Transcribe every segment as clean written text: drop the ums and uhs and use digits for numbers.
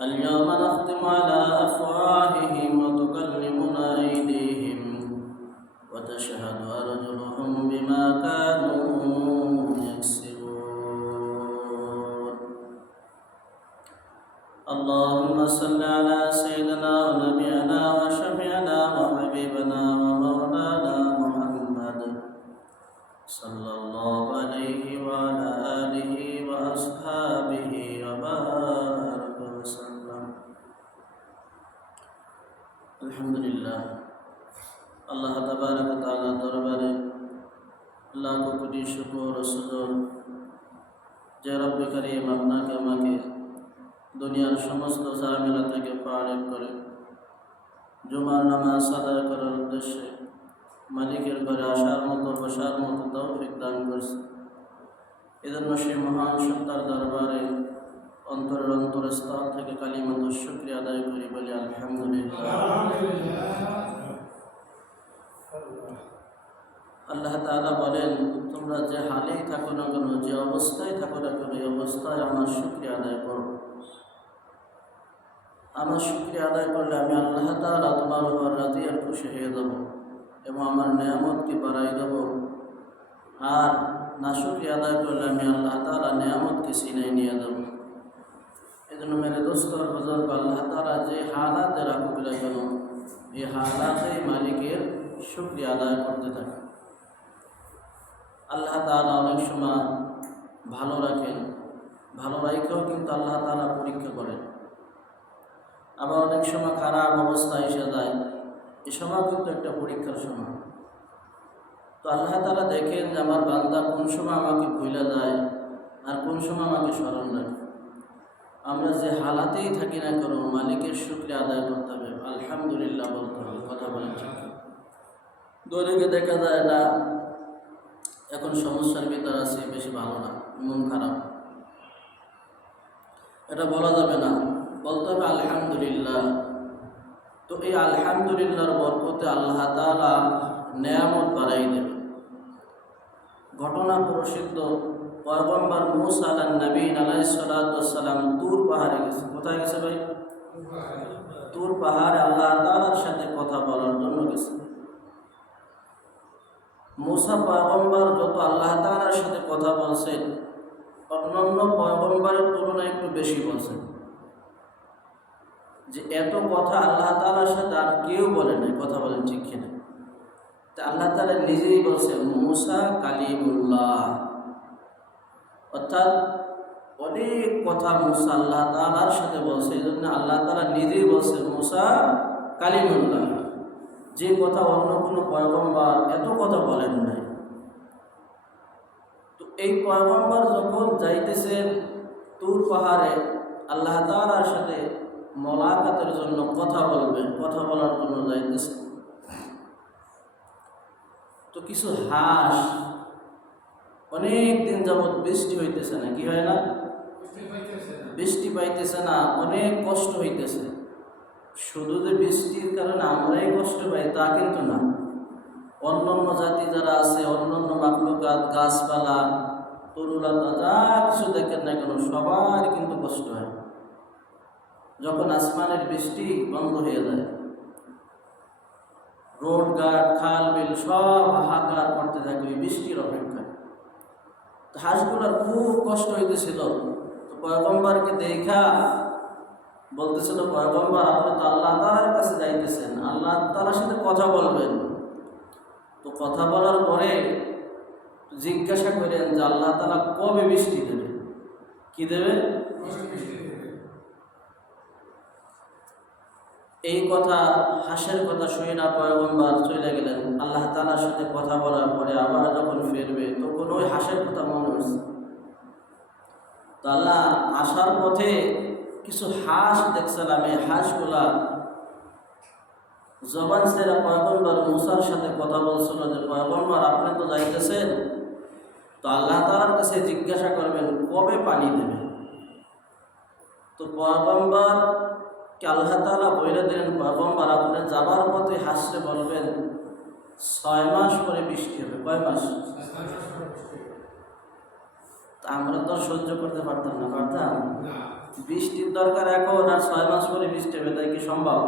اليوم نختم على أفواههم وتكلمنا أيديهم وتشهد أرجلهم بما كانوا يكسبون. اللهم صل على سيدنا ونبينا وشفيعنا وحبيبنا ومولانا محمد صلى الله عليه وعلى آله وأصحابه وبارك وسلم. আলহামদুলিল্লাহ, আল্লাহ তাবারক ওয়া তাআলা দরবারে লাখ কোটি শুকর ও সুজুদ যে রব্বে কারীম আপনাকে আমাকে দুনিয়ার সমস্ত ঝামেলা থেকে ফারেক করে জুমার নামাজ আদায় করার উদ্দেশ্যে মালিকের ঘরে আসার মতো বসার মতো তৌফিক দান করছে। এজন্য সেই মহান সত্তার দরবারে অন্তরের অন্তরস্থল থেকে কালিমাতুশ শুকরিয়া আদায় করি, বলি আলহামদুলিল্লাহ। আল্লাহ তাআলা বলেন, তোমরা যে হালেই থাকো না কেন, যে অবস্থায় থাকো না কেন, এই অবস্থায় আমার শুকরিয়া আদায় করো। আমার শুকরিয়া আদায় করলে আমি আল্লাহ তাআলা তোমার উপর রাজি আর খুশি হয়ে যাব এবং আমার নেয়ামতকে বাড়াই দেব। আর না শুকরিয়া আদায় করলে আমি আল্লাহ তাআলা নেয়ামতকে ছিনিয়ে নিয়ে যাব। এই জন্য মেরে দোস্তর বুজুর্গ, আল্লাহ তাআলা যে হালাতে রাখুক না কেন, এই হালাতেই মালিকের শুকরিয়া আদায় করতে থাকে। আল্লাহ তাআলা অনেক সময় ভালো রাখেন, ভালো রাখেও কিন্তু আল্লাহ তাআলা পরীক্ষা করেন। আবার অনেক সময় খারাপ অবস্থা এসে যায়, এ সময় কিন্তু একটা পরীক্ষার সময়। তো আল্লাহ তাআলা দেখেন যে আমার বান্দা কোন সময় আমাকে ভুলে যায় আর কোন সময় আমাকে স্মরণ রাখে। আমরা যে হালাতেই থাকি না কেন, মালিকের শুকরিয়া আদায় করতে হবে, আলহামদুলিল্লাহ বলতে হবে। কথা বলেন ঠিক? দৈনিকে দেখা যায় না, এখন সমস্যার ভিতর আছে, বেশি ভালো না, মন খারাপ, এটা বলা যাবে না, বলতে হবে আলহামদুলিল্লাহ। তো এই আলহামদুলিল্লাহর বরকতে আল্লাহ তাআলা নেয়ামত বাড়াই দেবে। ঘটনা প্রসিদ্ধ, পয়গম্বর মূসা আলাইহিস সালাতু ওয়াস সালাম তুর পাহাড়ে গেছে। কোথায় গেছে ভাই? তুর পাহাড়ে আল্লাহ তাআলার সাথে কথা বলার জন্য গেছে। মূসা পয়গম্বর যত আল্লাহ তাআলার সাথে কথা বলছেন, অন্যান্য পয়গম্বরের তুলনায় একটু বেশি বলছেন। যে এত কথা আল্লাহ তাআলার সাথে আর কেউ বলে নাই। কথা বলেন ঠিক কিনা? তা আল্লাহ তাআলা নিজেই বলছেন মূসা কালিমুল্লাহ, অর্থাৎ অনেক কথা মূসা আল্লাহ তাআলার সাথে বলছে। এই জন্য আল্লাহ তাআলা নিজেই বলছে মূসা কালিমুল্লাহ, যে কথা অন্য কোনো পয়গম্বর এত কথা বলেন নাই। তো এই পয়গম্বর যখন যাইতেছেন তুর পাহাড়ে আল্লাহ তাআলার সাথে মোলাকাতের জন্য, কথা বলবেন, কথা বলার জন্য যাইতেছে, তো কিছু হাঁস, অনেক দিন যাবৎ বৃষ্টি হইতেছে না, কি হয় না, বৃষ্টি পাইতেছে না, অনেক কষ্ট হইতেছে। শুধু যে বৃষ্টির কারণে আমরাই কষ্ট পাই তা কিন্তু না, অন্যান্য জাতি যারা আছে, অন্যান্য মাখলুকাত, গাছপালা, তরুলতা, যা কিছু দেখেন না কেন, সবার কিন্তু কষ্ট হয় যখন আসমানের বৃষ্টি বন্ধ হয়ে যায়। রোড ঘাট, খাল বিল সব হাহাকার করতে থাকে ওই বৃষ্টির অপেক্ষায়। হাঁসগুলোর খুব কষ্ট হইতেছিল। তো পয়গম্বরকে দেখা বলতেছিল, পয়গম্বর আপনি তো আল্লাহ তাআলার কাছে যাইতেছেন, আল্লাহ তাআলার সাথে কথা বলবেন। তো কথা বলার পরে জিজ্ঞাসা করেন যে আল্লাহ তাআলা কবে বৃষ্টি দেবে, কি দেবে? এই কথা, হাঁসের কথা শুনে না পয়গম্বর চলে গেলেন। আল্লাহ তাআলার সাথে কথা বলার পরে আবার যখন ফিরবে তখন ওই হাঁসের কথা মনে হচ্ছে। তো আল্লাহ আসার পথে কিছু হাঁস দেখছিলাম, এই হাঁসগুলা জবান ছেড়ে পয়গম্বর মূসার সাথে কথা বলছিল যে পয়গম্বর আপনি তো যাইতেছেন, তো আল্লাহ তাআলার কাছে জিজ্ঞাসা করবেন কবে পানি দেবে। তো পয়গম্বর কে আল্লাহ তাআলা বলে দিলেন, পয়গম্বর আপনি যাবার পথে হাসতে বলবেন 6 মাস পরে বৃষ্টি হবে। কয় মাস? আমরা তো সহ্য করতে পারতাম না, পারতাম? বৃষ্টি বৃষ্টির দরকার এখন, আর 6 মাস পরে বৃষ্টি হবে, তাই কি সম্ভব?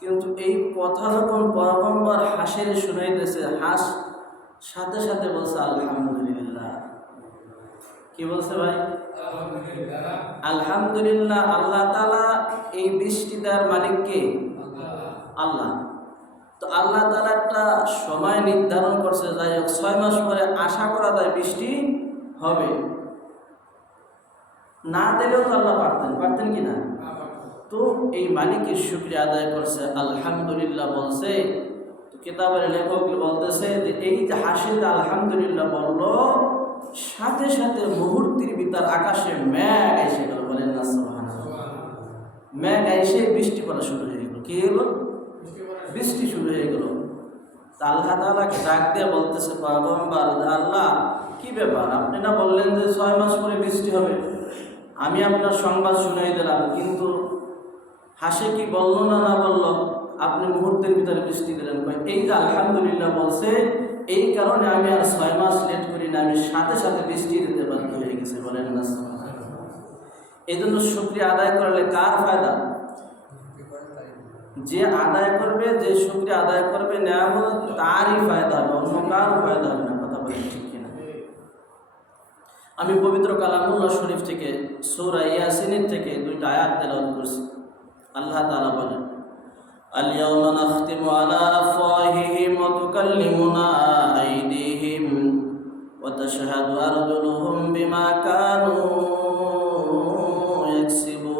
কিন্তু এই কথা যখন পয়গম্বর হাসের শুনাইতেছে, হাস সাথে সাথে বলছে আলহামদুলিল্লাহ। কি বলছে ভাই? আলহামদুলিল্লাহ। আল্লাহ তাআলা এই বৃষ্টি দেওয়ার মালিক কে? আল্লাহ। তো আল্লাহ তাআলা একটা সময় নির্ধারণ করছে, যাই হোক 6 মাস পরে আশা করা যায় বৃষ্টি হবে। না দিলেও তো আল্লাহ পারতেন কি না? তো এই মালিকের শুকরিয়া আদায় করছে, আলহামদুলিল্লাহ বলছে। তো কিতাবের লেখক বলতেছে যে এই যে হাসিতে আলহামদুলিল্লাহ বললো, সাথে সাথে মুহূর্তের ভিতর আকাশে মেঘ এসে গেল। বলেন না সুবহানাল্লাহ। মেঘ এসে বৃষ্টি পড়া শুরু হয়ে গেল। কি হলো? বৃষ্টি শুরু হয়ে গেল। আল্লাহ তাআলাকে ডাক দিয়ে বলতেছে পয়গম্বর, আল্লাহ কি ব্যাপার, আপনি না বললেন যে 6 মাস পরে বৃষ্টি হবে? আমি আপনার সংবাদ শুনাই দিলাম, কিন্তু হাসে কি বললো না বললো, আপনি মুহূর্তের ভিতরে বৃষ্টি দিলেন। এই যে আলহামদুলিল্লাহ বলছে, এই কারণে আমি আর 6 মাস লেট করি না, আমি সাথে সাথে বৃষ্টি দিতে বাধ্য হয়ে গেছে। বলেন না সুবহানাল্লাহ। এই জন্য শুকরিয়া আদায় করলে কার ফায়দা? যে আদায় করবে, যে শুকরিয়া আদায় করবে নিয়ামত, তারই ফায়দা হবে, অন্য কার ফায়দা হবে না। কথা বলেন ঠিক কিনা? আমি পবিত্র কালামুল্লাহ শরীফ থেকে সূরা ইয়াসিনের থেকে 2টা আয়াত তেলাওয়াত করছি। আল্লাহ তাআলা বলেন, আল-ইয়াওমা নাখতিমু আলা আফওয়াহিহিম ওয়া তুকাল্লিমুনা আইদিহিম ওয়া তাশহাদু আরজুলুহুম বিমা কানু ইয়াকসিবুন।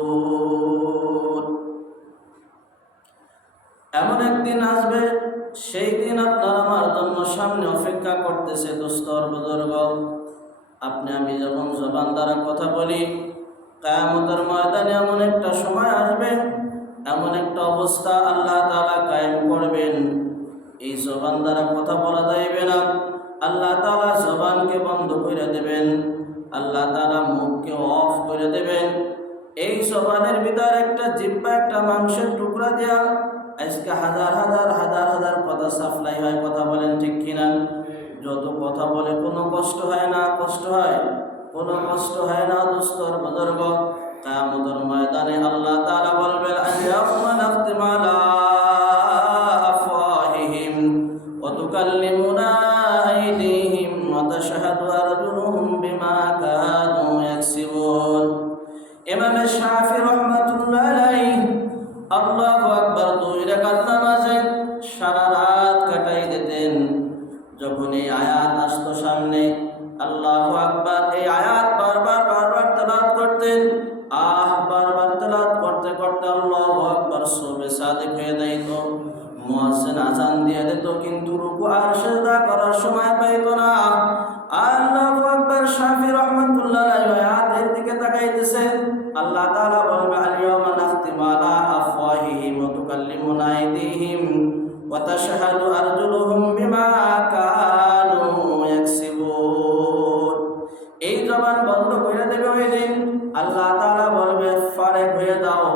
এমন একদিন আসবে, সেই দিন আপনার আমার জন্য সামনে অপেক্ষা করতেছে। দোস্তর বুজুর্গ, আপনি আমি যখন জবান দ্বারা কথা বলি, কিয়ামতের ময়দানে এমন একটা সময় আসবে, এমন একটা অবস্থা আল্লাহ তাআলা কায়েম করবেন, এই জবান দ্বারা কথা বলা যাইবে না। আল্লাহ তাআলা জবানকে বন্ধ করে দেবেন, আল্লাহ তাআলা মুখকে অফ করে দেবেন। এই জবানের ভিতর একটা জিহ্বা, একটা মাংসের টুকরা দেয়া আজকে হাজার হাজার হাজার হাজার কথা সাপ্লাই হয়। কথা বলেন ঠিক কিনা? যত কথা বলে কোনো কষ্ট হয় না? কষ্ট হয়? কোনো কষ্ট হয় না। দোস্তর বুজুর্গ, কিয়ামতের ময়দানে আল্লাহ তাআলা বলবেন, আল-ইয়াওমা নাখতিমু আলা আফওয়াহিহিম ওয়া তুকাল্লিমুনা আইদিহিম ওয়া তাশহাদু আরজুলুহুম বিমা কানু ইয়াকসিবুন। ইমাম শাফিঈ রাহমাতুল্লাহ আলাইহি আল্লাহু আকবার 2 রাকাত নামাজে সারা রাত কাটাই দিতেন। যখন এই আয়াত আসতো সামনে, আল্লাহু আকবার এই আয়াত বারবার তেলাওয়াত করতেন। বারবার তেলাওয়াত করতে করতে আল্লাহু আকবার সুবহে সাদিক হয়ে যাইত। মুয়াজ্জিন আযান দিয়ে দিত, কিন্তু রুকু আর সিজদা করার সময় পাইত না। আল্লাহু আকবার। শাফিঈ রাহমাতুল্লাহ আলাইহি আয়াতের দিকে তাকাইতেছে। আল্লাহ তাআলা বলবে, আল-ইয়াওমা নাখতিমু আলা আফওয়াহিহিম ওয়া তুকাল্লিমুনা আইদিহিম ওয়া তাশহাদু আরজুলুহুম বিমা কানু ইয়াকসিবুন। এই জবান বন্ধ করে দেবে ওই দিন। আল্লাহ তাআলা বলবে, ফারেক হয়ে দাও।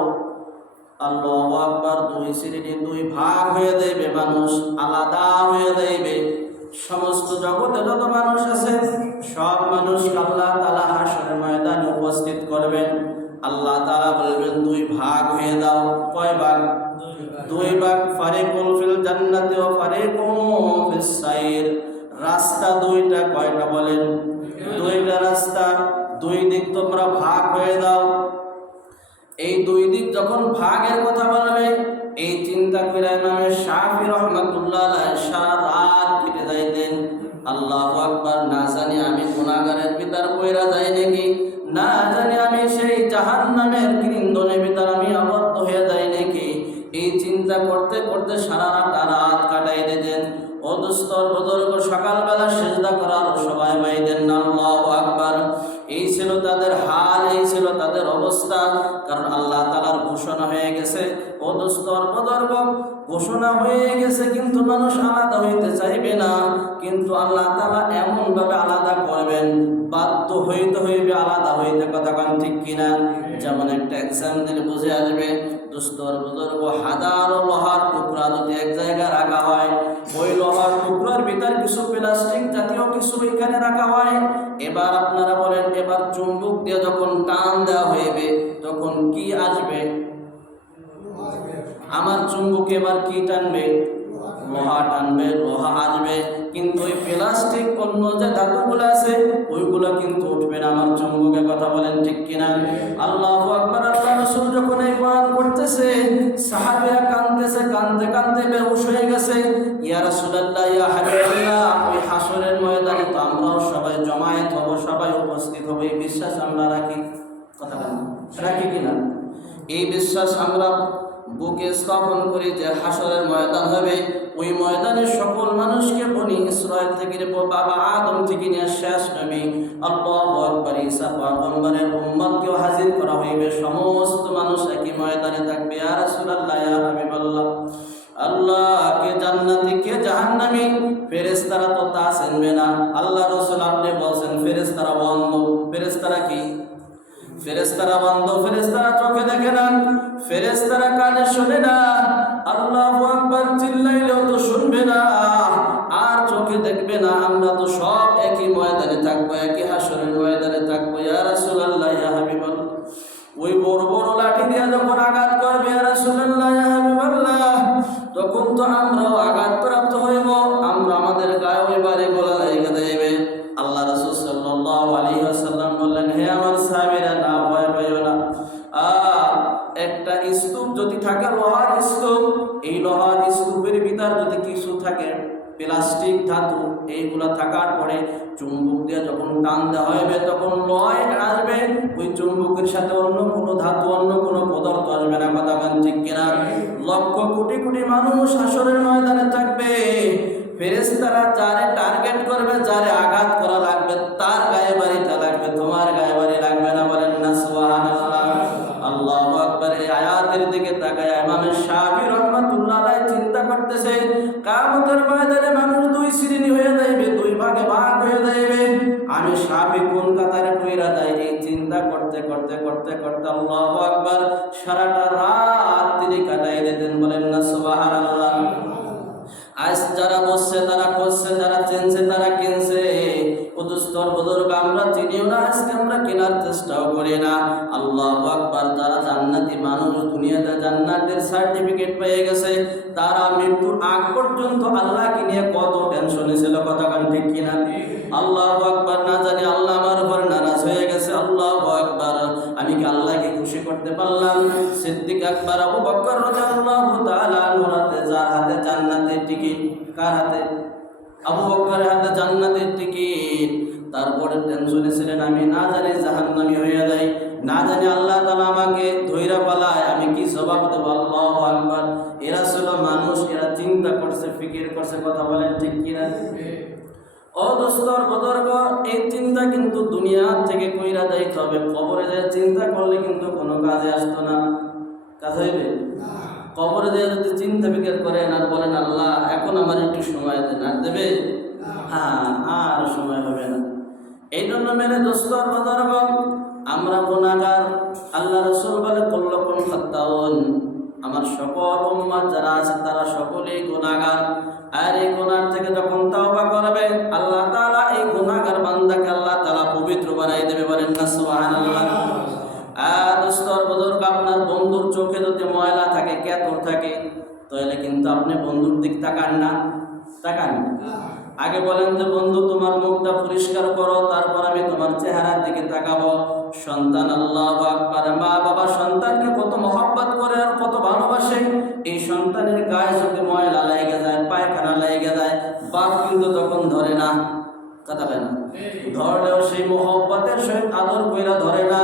আল্লাহু আকবার। 2 শ্রেণী, 2 ভাগ হয়ে যাবে, মানুষ আলাদা হয়ে যাবে। সমস্ত জগতে যত মানুষ আছে, সব মানুষকে আল্লাহ তাআলা হাশরের ময়দানে উপস্থিত করবেন। আল্লাহ তাআলা বলবেন, 2 ভাগ হয়ে দাও। কয় ভাগ? 2 ভাগ। ফারিকুন ফিল জান্নাতি ওয়া ফারিকুন ফিস সাইর। রাস্তা 2টা। কয়টা বলেন? 2টা রাস্তা। 2 দিক তোমরা ভাগ হয়ে দাও। এই 2 দিক যখন ভাগের কথা বলবে, এই চিন্তা করে ইমাম শাফিঈ রাহমাতুল্লাহ আলাইহি সারা রাত কেটে যাইতেন। আল্লাহু আকবার। না জানি আমি গুনাহগারের ভিতর পড়ে যাই নাকি, না জানি আমি সেই জাহান্নামের কৃন্দনের ভিতর আমি আবদ্ধ হয়ে যাই নাকি, এই চিন্তা করতে করতে সারা রাত কাটাই দিতেন। ও দোস্তর বুজুর্গ, সকালবেলা সিজদা করার সময় পাইতেন না। আল্লাহু আকবার। এই ছিল তাদের হাল, এই ছিল তাদের অবস্থা। কারণ আল্লাহ তাআলার ঘোষণা হয়ে গেছে। ও দোস্তর বুজুর্গ, ঘোষণা হয়ে গেছে, কিন্তু মানুষ আলাদা হইতে চাইবে না। কিন্তু আল্লাহ তাআলা এমন ভাবে আলাদা করবেন, বাধ্য হইতে হইবে আলাদা হইতে। কথা কান ঠিক কিনা? যেমন একটা এক্সাম দিলে বুঝে আসবে, দুস্তর বুজুর্গ হাজারো লোহার টুকরা যদি এক জায়গায় রাখা হয়, ওই লোহার টুকরার ভিতর কিছু প্লাস্টিক জাতীয় কিছু এখানে রাখা হয়। এবার আপনারা বলেন, এবার চুম্বক দিয়ে যখন টান দেওয়া হইবে তখন কি আসবে? আমার চুম্বক এবার কি টানবে? লোহা টানবে, লোহা আসবে। কিন্তু ওই প্লাস্টিক অন্য যে ধাতুগুলো আছে ওইগুলো কিন্তু উঠবে না আমার চুম্বকে। কথা বলেন ঠিক কিনা? আল্লাহু আকবার। আল্লাহ রাসূল যখন এই বয়ান করতেছে, সাহাবীরা কাঁদতেছে, কাঁদতে কাঁদতে বেহুশ হয়ে গেছে। ইয়া রাসূলুল্লাহ, ইয়া হাবিবাল্লাহ, ওই হাসরের ময়দানে তো আমরাও সবাই জমায়েত হব, সবাই উপস্থিত হব, এই বিশ্বাস আমরা রাখি? কথা বলেন, রাখি কিনা? এই বিশ্বাস আমরা বুকে স্থাপন করি যে হাসরের ময়দান হবে, ওই ময়দানে সকল মানুষকে বনি ইসরাইল থেকে বাবা আদম থেকে নিয়ে শেষ নবী আল্লাহু আকবার ঈসা পয়গম্বরের উম্মতকেও হাজির করা হইবে। সমস্ত মানুষ একই ময়দানে থাকবে। ইয়া রাসূলুল্লাহ, ইয়া হাবিবাল্লাহ, আল্লাহ কে জান্নাতি কে জাহান্নামী, ফেরেশতারা তো তা চিনবে না। আল্লাহ রাসূল আপনি বলছেন ফেরেশতারা বন্ধ। ফেরেশতারা কি? ফেরেশতারা বন্ধ। ফেরেশতারা চোখে দেখে না, ফেরেশতারা কানে শুনে না, আল্লাহু আকবার চিল্লাইলেও তো শুনবে না, আর চোখে দেখবে না। আমরা তো সব একই ময়দানে থাকবো, একই হাসরের ময়দানে থাকবো। ইয়া রাসূলুল্লাহ, ইয়া হাবিবাল্লাহ, ওই বড় বড় লাঠি দিয়ে যখন আঘাত করবে ইয়া রাসূলুল্লাহ, ইয়া হাবিবাল্লাহ, তখন তো আমরাও আঘাতপ্রাপ্ত হইব। আমরা আমাদের গায়ে ওই বাড়ি গলা লেগে যাইবে। আল্লাহ রাসূল সাল্লাল্লাহু আলাইহি ওয়াসাল্লাম বললেন, হে আমার সাহাবীরা, না ভয় পাইও না। একটা স্তূপ যদি থাকে, লোহার স্তূপ, এই লোহার স্তূপের ভিতর যদি কিছু থাকে প্লাস্টিক ধাতু, এইগুলা থাকার পরে চুম্বক দিয়ে যখন টান দেওয়া হবে তখন লয় আসবে, ওই চুম্বকের সাথে অন্য কোনো ধাতু, অন্য কোনো পদার্থ আসবে না। কথা বলেন ঠিক কিনা? লক্ষ কোটি কোটি মানুষ হাসরের ময়দানে থাকবে। ফেরেশতারা যারে টার্গেট করবে, যারে আঘাত করা লাগবে, তার গায়ে বাড়িটা লাগবে, তোমার গায়ে বাড়ি লাগবে না। বলেন না সুবহানাল্লাহ। আল্লাহু আকবার। এই আয়াতের দিকে তাকায় ইমাম শাফিঈ রাহমাতুল্লাহ আলাইহি চিন্তা করতেছে, কিয়ামতের ময়দানে মানুষ দুই শ্রেণী হয়ে যাইবে, দুই ভাগে ভাগ হয়ে যাইবে। আমি শাফিঈ কোন কাতারে কইরা দেয়, এই চিন্তা করতে করতে করতে করতে আল্লাহু আকবার সারাটা রাত তিনি কাটাই দিতেন। বলেন না সুবহানাল্লাহ। আজ যারা বসছে তারা করছে, যারা চিনছে তারা কিনছে। উদুস্তর বুজুর্গ আমরা চিনিও না, আজকে আমরা কেনার চেষ্টাও করি না। আল্লাহু আকবার। যারা জান্নাতি মানুষ, দুনিয়াতে জান্নাতের সার্টিফিকেট পেয়ে গেছে, তারা মৃত্যুর আগ পর্যন্ত আল্লাহকে নিয়ে কত টেনশনে ছিল। কথা কান ঠিক কিনা? আল্লাহু আকবার। না জানি আল্লাহ আমার উপর নারাজ হয়ে গেছে। আল্লাহু আকবার। আমি কি আল্লাহকে খুশি করতে পারলাম? সিদ্দিক আকবর আবু বকর রাদিয়াল্লাহু তাআলা আনহু যার হাতে জান্নাতের টিকিট, কার হাতে? আবু বকরের হাতে জান্নাতের টিকিট। তারপরে টেনশনে ছিলেন, আমি না জানি জাহান্নামী হয়ে যাই, না জানি আল্লাহ তাআলা আমাকে ধইরা পালায়, আমি কি জবাব দেব? আল্লাহু আকবার। এরা ছিল মানুষ, এরা চিন্তা করছে, ফিকির করছে। কথা বলেন ঠিক কিনা? ও দোস্তর বুজুর্গ, এই চিন্তা কিন্তু দুনিয়া থেকে কইরা যাইতে হবে। কবরে যায় চিন্তা করলে কিন্তু কোনো কাজে আসতো না। কাজ হইবে? কবরে যায় যদি চিন্তা ফিকির করেন আর বলেন আল্লাহ এখন আমার একটু সময় দেন, আর দেবে? হ্যাঁ, আর সময় হবে না। এই জন্য মেরে দোস্তর বুজুর্গ, আমরা গুনাহগার। আল্লাহ রাসূল বলে কুল্লুকুম খাত্তাউন, আমার সকল উম্মত যারা আছে তারা সকলেই গুনাহগার। আর এই গুনাহ থেকে যখন তাওবা করবে আল্লাহ তাআলা এই গুনাহগার বান্দাকে আল্লাহ তাআলা পবিত্র বানাই দেবে। বলেন না সুবহানাল্লাহ। আর দোস্তর বুজুর্গ, আপনার বন্ধুর চোখে যদি ময়লা থাকে, কেতর থাকে, তাহলে কিন্তু আপনি বন্ধুর দিক তাকান না। তাকান? আগে বলেন যে বন্ধু তোমার মুখটা পরিষ্কার করো, তারপর আমি তোমার চেহারার দিকে তাকাবো। সন্তান, আল্লাহু আকবার, মা বাবা সন্তানকে কত মহব্বত করে আর কত ভালোবাসে। এই সন্তানের গায়ে যদি ময়লা লেগে যায়, পায়খানা লেগে যায়, বাপ কিন্তু তখন ধরে না। কথা বলে না? ধরলেও সেই মহব্বতের সহিত আদর কইরা ধরে না,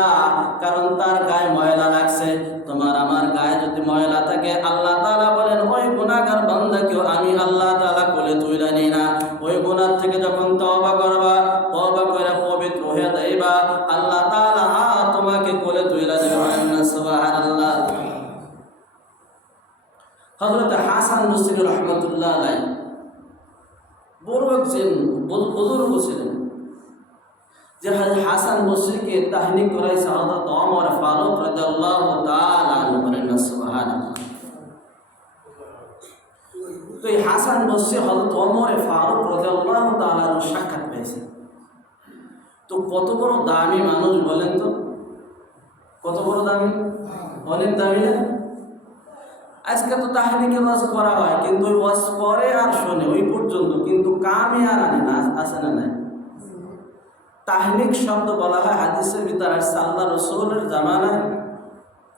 কারণ তার গায়ে ময়লা লাগছে। তোমার আমার গায়ে যদি ময়লা থাকে, আল্লাহ তাআলা বলেন ওই গুনাহগার বান্দাকেও আমি আল্লাহ তাআলা কোলে তুইলা নিই না। ওই গুনাহ থেকে যখন তওবা করবা, তওবা করে পবিত্র হয়ে যাইবা, আল্লাহ তাআলা তোমাকে কোলে তুইলা দেবে। সুবহানাল্লাহ। হযরত হাসান বসরি রাহমাতুল্লাহ আলাইহি বড় একজন বুজুর্গ ছিলেন, যে হাসান বসরিকে তাহনিক করাইছে হযরত ওমর ফারুক রাদিয়াল্লাহু তাআলা আনহু। বলেন সুবহানাল্লাহ। হাসান বসরি হযরত ওমর ফারুক রাদিয়াল্লাহু তাআলা সাক্ষাৎ পেয়েছে। তো কত বড় দামি মানুষ বলেন তো, কত বড় দামি, অনেক দামি না? আজকে তো তাহলিকে ওয়াজ করা হয়, কিন্তু ওই ওয়াজ করে আর শোনে ওই পর্যন্ত, কিন্তু কামে আর আনে না, আছে না নাই? তাহলিক শব্দ বলা হয় হাদিসের ভিতরে আসছে আল্লাহ রসুলের জামানায়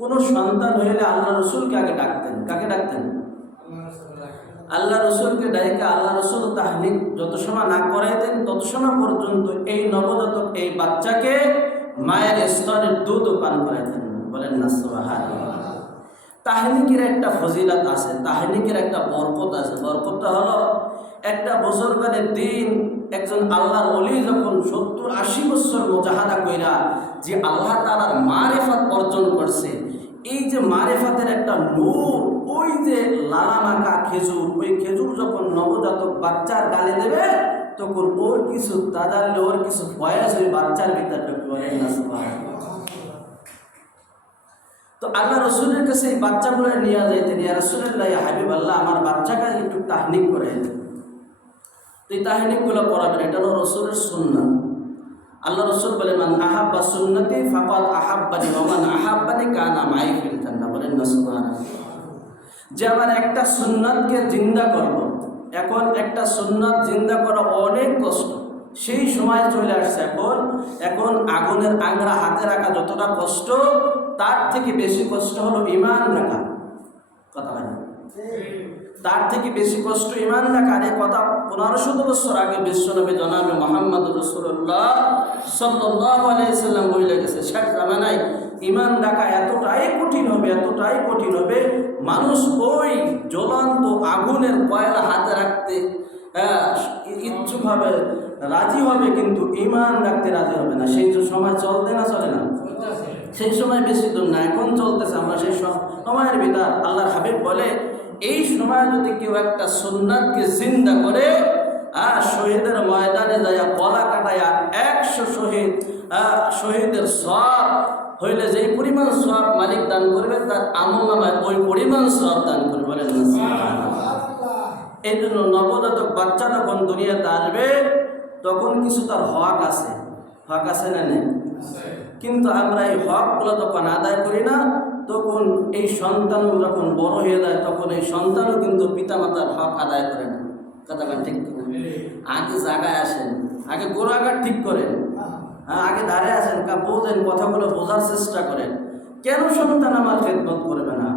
কোনো সন্তান হইলে আল্লাহ রসুলকে আগে ডাকতেন। কাকে ডাকতেন? আল্লাহ রসুলকে ডাইকে আল্লাহ রসুল তাহলিক যত সময় না করাইতেন তত সময় পর্যন্ত এই নবজাতক এই বাচ্চাকে মায়ের স্তনের দুধও পান করাইতেন। বলেন না সুবহানাল্লাহ। তাহলিকের একটা ফজিলত আছে, তাহলিকের একটা বরকত আছে। বরকতটা হলো একটা বছরকারের দিন একজন আল্লাহর ওলি যখন 70-80 বছর মুজাহাদা কইরা যে আল্লাহ তাআলার মারিফাত অর্জন করছে, এই যে মারিফাতের একটা নূর, ওই যে লালামাকা খেজুর, ওই খেজুর যখন নবজাতক বাচ্চার গালে দেবে তখন ওর কিছু তাজাল্লি, ওর কিছু ফয়েজ ওই বাচ্চার ভিতরে ঢুকে। তো আল্লাহ রসুলের কাছে এই বাচ্চাগুলো নিয়ে যাইতেন, ইয়া রাসূলুল্লাহ, ইয়া হাবিবাল্লাহ, আমার বাচ্চাকে একটু তাহনিক করে দিন। তো এই তাহনিকগুলো করাবেন, এটা হলো রসুলের সুন্নাহ। আল্লাহ রসুল বলে মান আহাব্বা সুন্নতি ফাকাদ আহাব্বানি ওয়া মান আহাব্বানি কানা মাই ফিল জান্নাহ। বলেন না সুবহানাল্লাহ। যে আমার একটা সুন্নাতকে জিন্দা করব, এখন একটা সুন্নাত জিন্দা করা অনেক কষ্ট, সেই সময় চলে আসছে। এখন আগুনের আংরা হাতে রাখা যতটা কষ্ট, তার থেকে বেশি কষ্ট হলো ঈমান রাখা। কথা বলেন, তার থেকে বেশি কষ্ট ঈমান রাখা। আর এই কথা 1500 বছর আগে বিশ্বনবী জনাবে মুহাম্মদ রাসূলুল্লাহ সাল্লাল্লাহু আলাইহি সাল্লাম বলে গেছে, শেষ জামানায় ঈমান রাখা এতটাই কঠিন হবে, এতটাই কঠিন হবে, মানুষ ওই জ্বলন্ত আগুনের কয়লা হাতে রাখতে ইচ্ছুক হবে, রাজি হবে, কিন্তু ঈমান রাখতে রাজি হবে না। সেই সময় চলতে না, চলে না? সেই সময় বেশি দূর না, এখন চলতেছে। আমরা সেই সময়ের ভিতর আল্লাহর হাবিব বলে, এই সময় যদি কেউ একটা সুন্নাতকে জিন্দা করে, শহীদের ময়দানে যায় গলা কাটায়া 100 শহীদের সওয়াব হইলে যেই পরিমাণ সওয়াব মালিক দান করবে, তার আমলনামায় ওই পরিমাণ সওয়াব দান করবে। বলেন না সুবহানাল্লাহ। এই জন্য নবজাতক বাচ্চা যখন দুনিয়াতে আসবে তখন কিছু তার হক আছে, হক আছে না নেই? কিন্তু আমরা এই হকগুলো যখন আদায় করি না, তখন এই সন্তান যখন বড় হয়ে যায় তখন এই সন্তানও কিন্তু পিতামাতার হক আদায় করে না। কথাটা ঠিক কিনা? আগে জায়গায় আসেন, আগে গোড়াঘাট ঠিক করেন, আগে ধারে আসেন, বোঝেন, কথাগুলো বোঝার চেষ্টা করেন। কেন সন্তান আমার খেদমত করবে না?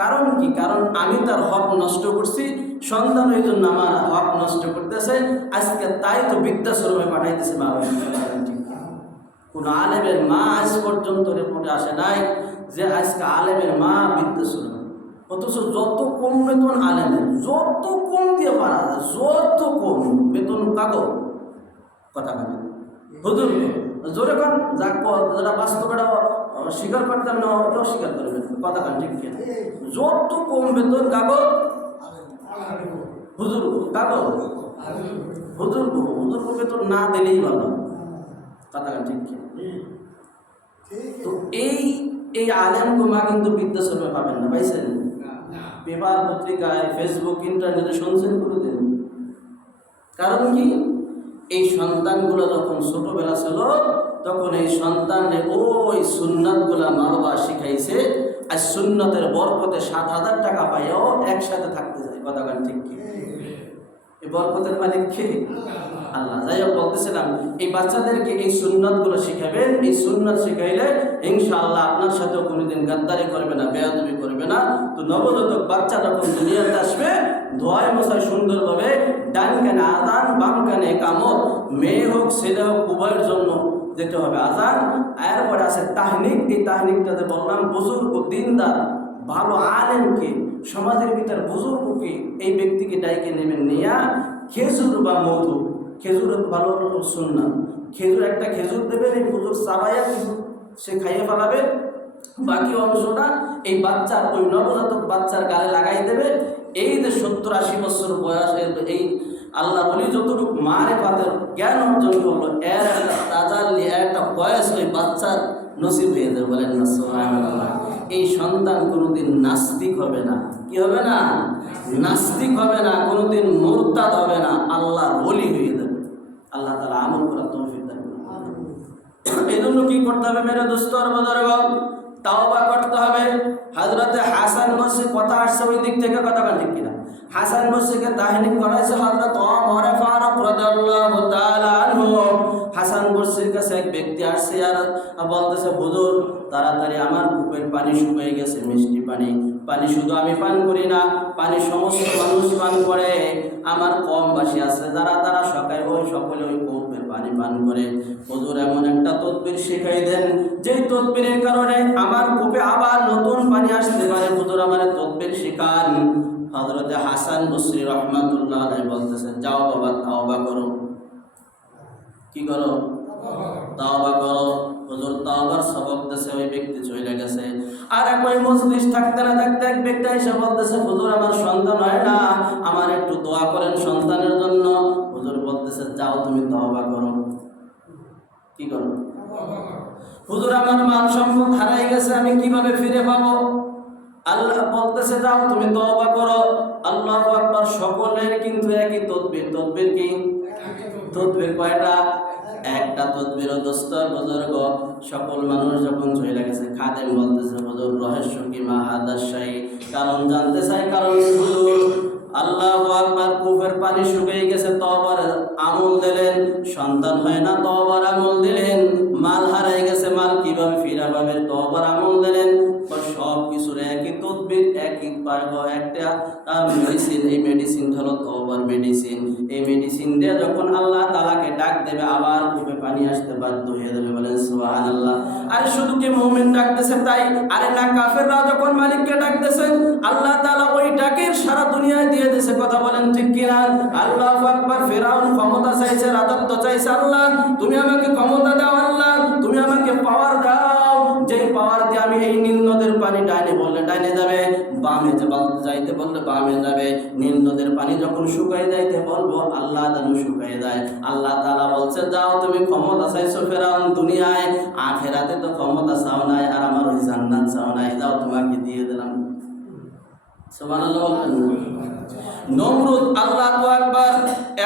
কারণ কি? কারণ আমি তার হক নষ্ট করছি, সন্তান এই জন্য আমার হক নষ্ট করতেছে। আজকে তাই তো বৃদ্ধাশ্রমে পাঠাইতেছে মা। কোন আলেমের মা আজ পর্যন্ত রিপোর্টে আসে নাই যে আজকে আলেমের মা বৃদ্ধাশ্রমে। অথচ যত কম বেতন আলেমের, যত কম দিয়ে পারা যায়, যত কম বেতন কাগজ। কথা বলে হুজুর জোরে কন, যারা বাস্তবটা স্বীকার করতাম না ওটাও স্বীকার করবেন। কথা কান ঠিক কিনা? যত কম বেতন কাগজ হুজুর, কাগজ হুজুর বেতন না দিলেই ভালো। কথা কান ঠিক কিনা? তো এই আলেমকে মা কিন্তু বৃদ্ধাশ্রমে পাবেন না, পাইছেন? পেপার পত্রিকায়, ফেসবুক, ইন্টারনেটে শুনছেন কোনোদিন? কারণ কি? এই সন্তানগুলো যখন ছোটবেলা ছিল তখন এই সন্তানের ওই সুন্নাতগুলা মা বাবা শিখাইছে, আর সুন্নতের বরকতে 7,000 টাকা পাইও একসাথে থাকতে যায়। কথা বলেন ঠিক কি? এই বরকতের মালিক কে? আল্লাহ। যাই হোক, বলতেছিলাম এই বাচ্চাদেরকে এই সুন্নাতগুলো শিখাবেন। এই সুন্নাত শিখাইলে ইনশাআল্লাহ আপনার সাথেও কোনোদিন গাদ্দারি করবে না, বেয়াদবি করবে না। তো নবজাতক বাচ্চা যখন দুনিয়াতে আসবে, ধোয়ায় মশায় সুন্দরভাবে ডান কানে আযান, বাম কানে ইকামত, মেয়ে হোক ছেলে হোক উভয়ের জন্য যেতে হবে আযান। এরপরে আছে তাহনিক। এই তাহনিকটাতে বললাম বুজুর্গ, দিনদার, ভালো আলেমকে, সমাজের ভিতর বুজুর্গকে, এই ব্যক্তিকে ডাইকে নেবেন, নিয়া খেজুর বা মধু, খেজুর ভালো সুন্নাত, খেজুর একটা খেজুর দেবেন, এই বুজুর্গ চাবাইয়া সে খাইয়ে ফেলাবে, বাকি অংশটা এই বাচ্চার, ওই নবজাতক বাচ্চার গালে লাগাই দেবে। এই যে 70-80 বছর বয়সের এই আল্লাহ বলি যতটুকু মারিফাতের জ্ঞান অর্জন করলো, এর একটা তাজাল্লি, একটা বয়স ওই বাচ্চার নসিব হয়ে যাবে। বলেন না সুবহানাল্লাহ। এই সন্তান কোনোদিন নাস্তিক হবে না। কি হবে না? নাস্তিক হবে না, কোনোদিন মুরতাদ হবে না, আল্লাহর ওলি হয়ে যাবে। আল্লাহ তাআলা আমল করার তৌফিক দান করুন। এই জন্য কি করতে হবে মেরে দোস্ত আর বুজুর্গ? তাওবা করতে হবে। হযরতে হাসান বসরি কথা আসছে ওই দিক থেকে, কথা বলেন ঠিক কিনা? হাসান বসরিকে তাহনিক করাইছে হযরত ওমর ফারুক রাদিয়াল্লাহু তাআলা আনহু। হাসান বসরির কাছে এক ব্যক্তি আসছে আর বলতেছে, হুজুর তাড়াতাড়ি আমার কূপের পানি শুকিয়ে গেছে, মিষ্টি পানি, পানি শুধু আমি পান করি না, পানি সমস্ত মানুষ পান করে। আমার কম বাসী আছে যারা, তারা সকালে ওই সকলে ওই কূপের পানি পান করে। হুজুর এমন একটা তদবির শিখাই দেন যেই তদবিরের কারণে আমার কূপে আবার নতুন পানি আসতে পারে। হুজুর আমার তদবির শিখান। হযরতে হাসান বসরি রাহমাতুল্লাহ আলাইহি বলতেছেন, যাও বাবা তাওবা করো। কি করো? তাওবা করো। হুজুর তাওবার সবক দেশে ওই ব্যক্তি চলে গেছে। আর একই মজলিস থাকতে না থাকতে এক ব্যক্তি এসে বলতেছে, হুজুর আমার সন্তান হয় না, আমার একটু দোয়া করেন সন্তানের জন্য। হুজুর বলতেছে, যাও তুমি তাওবা করো। কি করো? হুজুর আমার মান সম্পদ হারাই গেছে, আমি কিভাবে ফিরে পাবো? আল্লাহ বলতেছে, যাও তুমি তওবা করো। আল্লাহু আকবার। সকলের কিন্তু একই তদবির। তদবির কি? তদবির কয়টা? একটা তদবির। দোস্তর বুজুর্গ সকল মানুষ যখন চলে গেছে, খাদেম বলতেছে, হুজুর রহস্য কি মা হাদাস শাই? কারণ জানতে চাই, কারণ হুজুর আল্লাহু আকবার। কূপের পানি শুকিয়ে গেছে, তওবার আমল দিলেন, সন্তান হয় না, তওবার আমল দিলেন। মাল হারাই গেছে, মাল কিভাবে ফিরে পাবে, তওবার আমল দিলেন। সব কিছুর একই তদবির, একই পারব। একটা মেডিসিন, এই মেডিসিন হলো তওবার মেডিসিন। এই মেডিসিন দিয়ে যখন আল্লাহ তাআলাকে ডাক দেবে, আবার কূপে পানি আসতে বাধ্য হয়ে যাবে। বলেন সুবহানাল্লাহ। আরে শুধু কি মুমিন ডাকতেছে তাই? আরে না, কাফেররা যখন মালিককে ডাকতেছে, আল্লাহ তাআলা ওই ডাকের সারা দুনিয়ায় দিয়ে দিয়েছে। কথা বলেন ঠিক কিনা? আল্লাহু আকবার। ফিরআউন ক্ষমতা চাইছে, রাজত্ব চাইছে, আল্লাহ তুমি আমাকে ক্ষমতা দাও, আল্লাহ তুমি আমাকে পাওয়ার দাও, যেই পাওয়ার দিয়ে আমি এই নীল নদের পানি ডাইনে বললে ডাইনে যাবে, বামে যাইতে বললে বামে যাবে। নীল নদের পানি যখন শুকায় যাইতে বলবো, আল্লাহ যেন শুকায় যায়। আল্লাহ তাআলা বলছে, যাও তুমি ক্ষমতা চাইছো ফিরআউন দুনিয়ায়, আখিরাতে তো ক্ষমতা চাও নাই, আর আমার ওই জান্নাত চাও নাই, যাও তোমাকে দিয়ে দিলাম। সুবহানাল্লাহ। নমরুদ আল্লাহু আকবার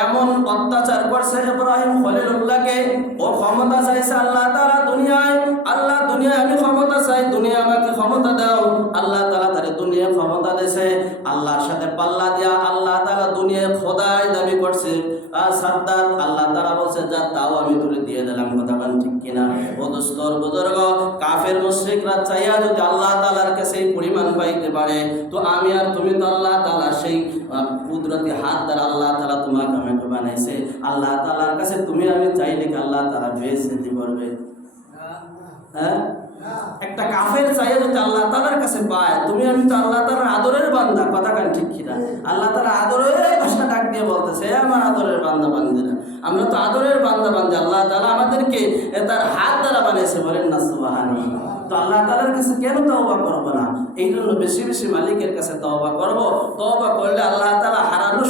এমন অত্যাচার করছে ইব্রাহিম খলিলুল্লাহকে, ও ক্ষমতা চাইছে আল্লাহ তাআলা দুনিয়ায়, আল্লাহ দুনিয়ায় আমি ক্ষমতা চাই, দুনিয়া আমাকে ক্ষমতা দাও। আল্লাহ তাআলা তারে দুনিয়া ক্ষমতা দিয়েছে। আল্লাহর সাথে পাল্লা দিয়া আল্লাহ তাআলা দুনিয়ায় খোদাই দাবি করছে। আর সাদ্দাত আল্লাহ তাআলা বলছে, যা তাও আমি তোরে দিয়ে দিলাম। কথা বলেন ঠিক কিনা? ও দোস্তর বুজুর্গ, কাফের মুশরিকরা চাইয়া যদি আল্লাহ তাআলার কাছে এই পরিমাণ পাইতে পারে, তো আমি আর তুমি তো আল্লাহ তাআলা সেই কুদরতি হাত দ্বারা আল্লাহ তাআলা তোমাকে আমাকে বানাইছে। আল্লাহ তাআলার কাছে তুমি আমি চাইলে কি আল্লাহ তাআলা বেশি দিতে পারবে? হ্যাঁ, একটা কাফের চাইয়া যদি আল্লাহ তাআলার কাছে পায়, তুমি আমি তো আল্লাহ তাআলার আদরের বান্দা। কথা কেন ঠিক কিনা? আল্লাহ তাআলা আদরের ভাষা ডাক দিয়ে বলতেছে, আমার আদরের বান্দা বান্দিরা, আমরা তো আদরের বান্দা বান্দি। আল্লাহ তাআলা আমাদেরকে তার হাত দ্বারা বানাইছে। বলেন না সুবহানাল্লাহ। তো আল্লাহ তাআলার কাছে কেন তওবা করব না? এই জন্য বেশি বেশি মালিকের কাছে তওবা করব। তওবা করলে আল্লাহ তাআলা হারানো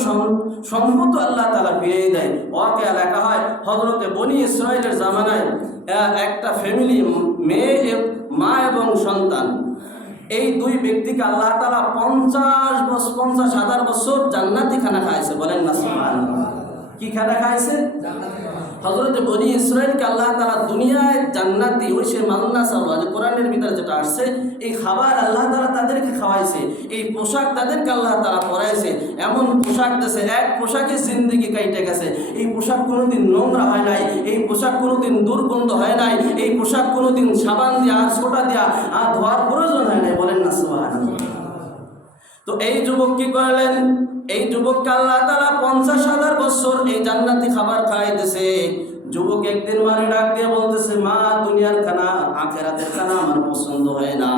সম্পদ আল্লাহ তাআলা ফিরিয়ে দেয়। ওয়াকিয়া লেখা হয়, হযরতে বনি ইসরাইলের জামানায় একটা ফ্যামিলি, মেয়ে, মা এবং সন্তান, এই দুই ব্যক্তিকে আল্লাহ তাআলা 50,000 বছর জান্নাতি খানা খাইছে। বলেন না সুবহানাল্লাহ। কি খানা খাইছে? হযরত বনি ইসরাইলকে আল্লাহ তাআলা দুনিয়ায় জান্নাতি ওই সে মান্না সালওয়া, যে কোরআনের ভিতরে যেটা আসছে, এই খাবার আল্লাহ তাআলা তাদেরকে খাওয়াইছে। এই পোশাক তাদেরকে আল্লাহ তাআলা পরাইছে। এমন পোশাক দেশে এক পোশাকে জিন্দেগি কাইটে গেছে। এই পোশাক কোনোদিন নোংরা হয় নাই, এই পোশাক কোনোদিন দুর্গন্ধ হয় নাই, এই পোশাক কোনোদিন সাবান দিয়া আর সোডা দিয়া আর ধোয়ার প্রয়োজন হয় নাই। বলেন না সুবহানাল্লাহ। তো এই যুবক কি করলেন? এই যুবককে আল্লাহ তাআলা 50,000 বছর এই জান্নাতি খাবার খাওয়াইতেছে। যুবক একদিন মারে ডাক দিয়ে বলতেছে, মা দুনিয়ার খানা আখিরাতের খানা আমার পছন্দ হয় না,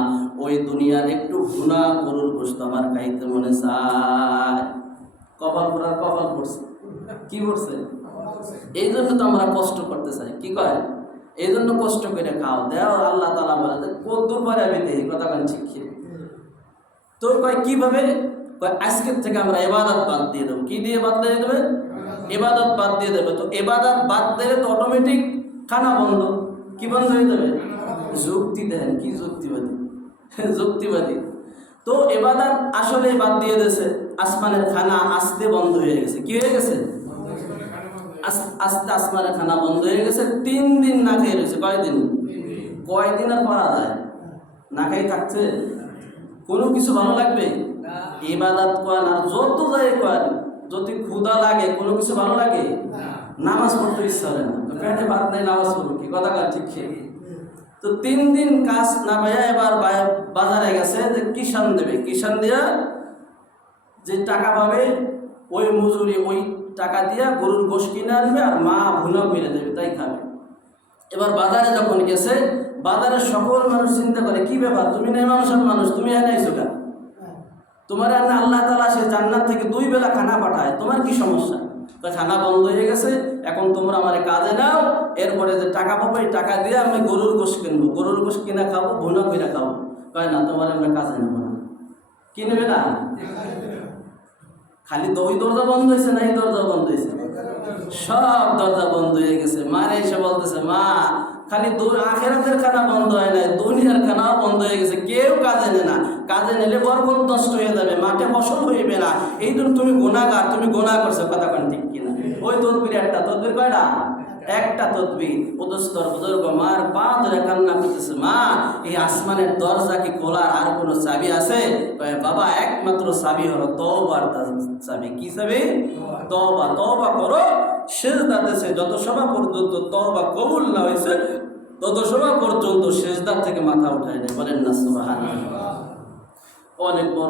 ওই দুনিয়ার একটু ভুনা গরুর গোশত আমার খাইতে মনে চায়। কপাল পুরা কপাল পড়ছে। কি পড়ছে? এই জন্য তো আমরা কষ্ট করতে চাই। কি কয়? এই জন্য কষ্ট করে খাও দেও। আল্লাহ তাআলা বলে যে কত পরে আমি দেই। কথা কেন ঠিক? তো কয় কিভাবে? আজকের থেকে আমরা ইবাদত বাদ দিয়ে দেবো। কি দিয়ে বাদ দিয়ে দেবে? ইবাদত বাদ দিয়ে দেবে। তো ইবাদত বাদ দিলে তো অটোমেটিক খানা বন্ধ। কি বন্ধ হয়ে যাবে? যুক্তি দেন, কি যুক্তিবাদী? যুক্তিবাদী। তো ইবাদত আসলে বাদ দিয়ে দিয়েছে, আসমানের খানা আসতে বন্ধ হয়ে গেছে। কি হয়ে গেছে? আস্তে আসমানের খানা বন্ধ হয়ে গেছে। 3 দিন না খেয়ে রয়েছে। কয়দিন? কয়দিন আর পড়া যায়? না খাই থাকছে। কোনো কিছু ভালো লাগবে? ইবাদত করেন আর যত যাই করেন, যদি ক্ষুধা লাগে কোনো কিছু ভালো লাগে? নামাজ পড়তে ইচ্ছা হয় না। পেটে ভাত নেই, নামাজ পড়বো কি? কথা কার ঠিক খেয়ে। তো 3 দিন কাজ না পাইয়া এবার বাজারে গেছে যে কিষান দেবে। কিষান দিয়া যে টাকা পাবে ওই মজুরি, ওই টাকা দিয়া গরুর গোশ কিনে আনবে আর মা ভুনা মেরে দেবে, তাই খাবে। এবার বাজারে যখন গেছে, বাজারের সকল মানুষ চিন্তা করে, কি ব্যাপার, তুমি না মানুষের মানুষ, তুমি এনে আইছো কেন? তোমার এনে আল্লাহ তাআলা সে জান্নাত থেকে 2 বেলা খানা পাঠায়, তোমার কি সমস্যা? তো খানা বন্ধ হয়ে গেছে, এখন তোমরা আমার কাজে নাও, এরপরে যে টাকা পাবো এই টাকা দিয়ে আমি গরুর গোশ কিনবো, গরুর গোশ কিনা খাবো, ভুনা কিনা খাবো। কয় না, তোমার আমরা কাজে নেবো না। কি নেবে না? খালি ওই দরজা বন্ধ হয়েছে না এই দরজা বন্ধ হয়েছে? সব দরজা বন্ধ হয়ে গেছে। মারে এসে বলতেছে, মা খালি আখেরাতের খানা বন্ধ হয় না, দুনিয়ার খানাও বন্ধ হয়ে গেছে, কেউ কাজে নেয় না। কাজে নিলে বরকত নষ্ট হয়ে যাবে, মাঠে ফসল হইবে না। এই জন্য তুমি গুনাহগার, তুমি গুনাহ করছো। কথা কোন ঠিক কিনা? ওই তদবির একটা, তদবির কয়টা? একটা তদবির। উদস্তর বুজুর্গ মার পা ধরে কান্না করতেছে, মা এই আসমানের দরজা কি খোলার আর কোনো চাবি আছে? বাবা একমাত্র চাবি হলো তওবার চাবি। কি চাবি? তওবা। তওবা করো। সেজদা দিয়েছে, যত সময় পর্যন্ত তওবা কবুল না হয়েছে তত সময় পর্যন্ত সেজদা থেকে মাথা উঠায় নেয়। বলেন না সুবহানাল্লাহ। অনেক বড়